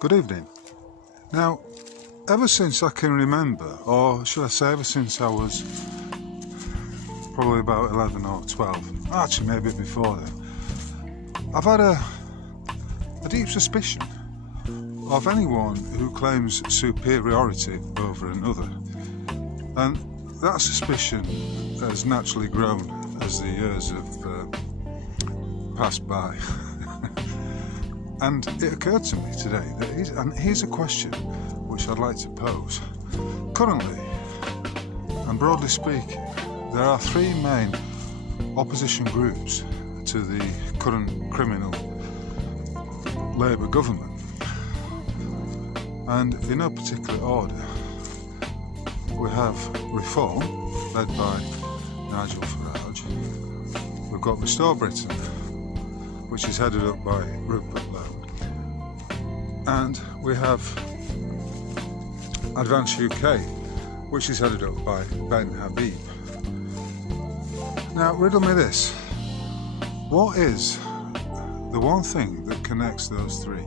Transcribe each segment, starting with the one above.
Good evening. Now, ever since I can remember, or should I say ever since I was probably about 11 or 12, actually maybe before then, I've had a deep suspicion of anyone who claims superiority over another. And that suspicion has naturally grown as the years have passed by. And it occurred to me today that and here's a question which I'd like to pose. Currently, and broadly speaking, there are three main opposition groups to the current criminal Labour government. And in no particular order, we have Reform, led by Nigel Farage. We've got Restore Britain, which is headed up by Rupert Lowe. And we have Advance UK, which is headed up by Ben Habib. Now, riddle me this. What is the one thing that connects those three?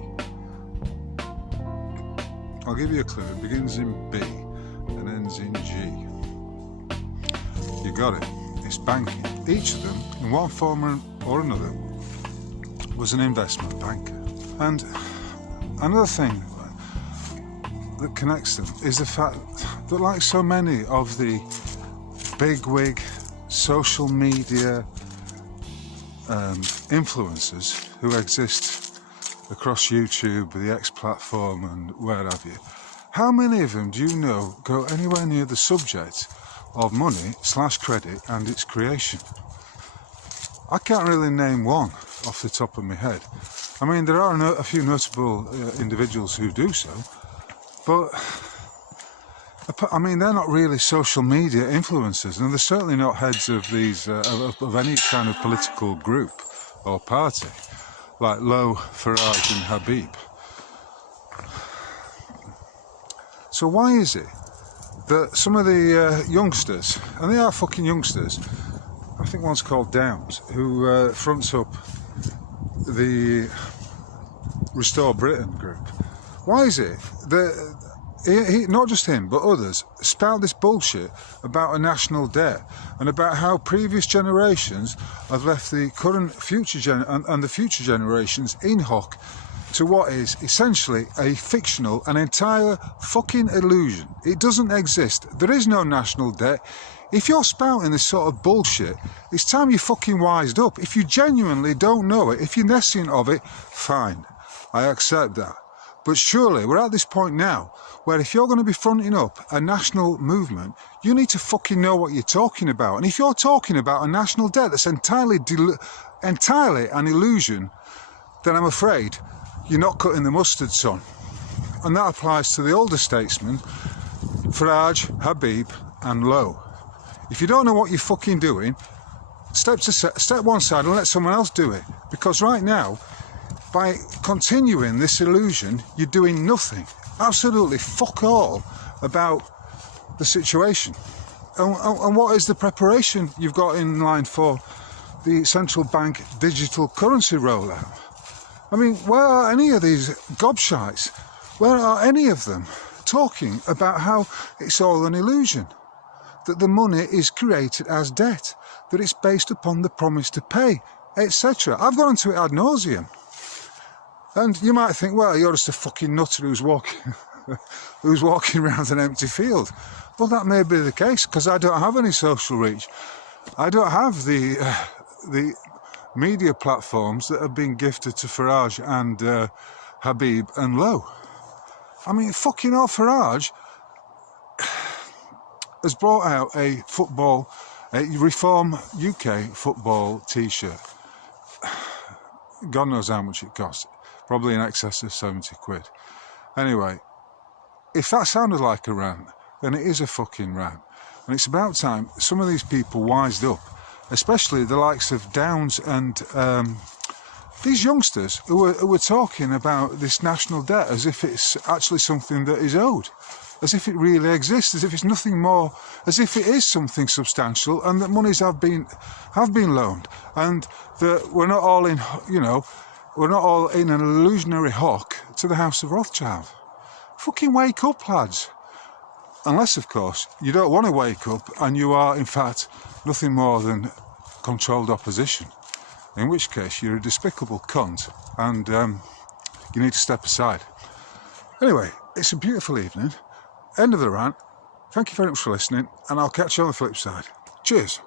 I'll give you a clue. It begins in B and ends in G. You got it. It's banking. Each of them, in one form or another, was an investment banker. And another thing that connects them is the fact that, like so many of the bigwig social media influencers who exist across YouTube, the X platform and where have you, how many of them do you know go anywhere near the subject of money/credit and its creation? I can't really name one off the top of my head. I mean, there are a few notable individuals who do so, but I mean, they're not really social media influencers, and they're certainly not heads of these of any kind of political group or party like Lowe, Farage and Habib. So why is it that some of the youngsters, and they are fucking youngsters, I think one's called Downs, who fronts up the Restore Britain group, why is it that he, not just him but others, spout this bullshit about a national debt and about how previous generations have left the current future and the future generations in hock to what is essentially a fictional and entire fucking illusion? It doesn't exist. There is no national debt. If you're spouting this sort of bullshit, it's time you fucking wised up. If you genuinely don't know it, if you're nescient of it, fine, I accept that. But surely we're at this point now where if you're going to be fronting up a national movement, you need to fucking know what you're talking about. And if you're talking about a national debt that's entirely an illusion, then I'm afraid you're not cutting the mustard, son. And that applies to the older statesmen, Farage, Habib and Lowe. If you don't know what you're fucking doing, step one side and let someone else do it. Because right now, by continuing this illusion, you're doing nothing, absolutely fuck all about the situation. And what is the preparation you've got in line for the central bank digital currency rollout? I mean, where are any of these gobshites? Where are any of them talking about how it's all an illusion? That the money is created as debt, that it's based upon the promise to pay, etc. I've gone into it ad nauseum. And you might think, well, you're just a fucking nutter who's walking around an empty field. Well, that may be the case, because I don't have any social reach. I don't have the media platforms that have been gifted to Farage and Habib and Lowe. I mean, fucking hell, Farage has brought out a Reform UK football t-shirt. God knows how much it cost. Probably in excess of 70 quid. Anyway, if that sounded like a rant, then it is a fucking rant. And it's about time some of these people wised up, especially the likes of Downs and these youngsters who were talking about this national debt as if it's actually something that is owed. as if it really exists, as if it's nothing more, as if it is something substantial, and that monies have been loaned, and that we're not all in, we're not all in an illusionary hock to the House of Rothschild. Fucking wake up, lads. Unless, of course, you don't want to wake up and you are, in fact, nothing more than controlled opposition. In which case, you're a despicable cunt and you need to step aside. Anyway, it's a beautiful evening. End of the rant. Thank you very much for listening, and I'll catch you on the flip side. Cheers.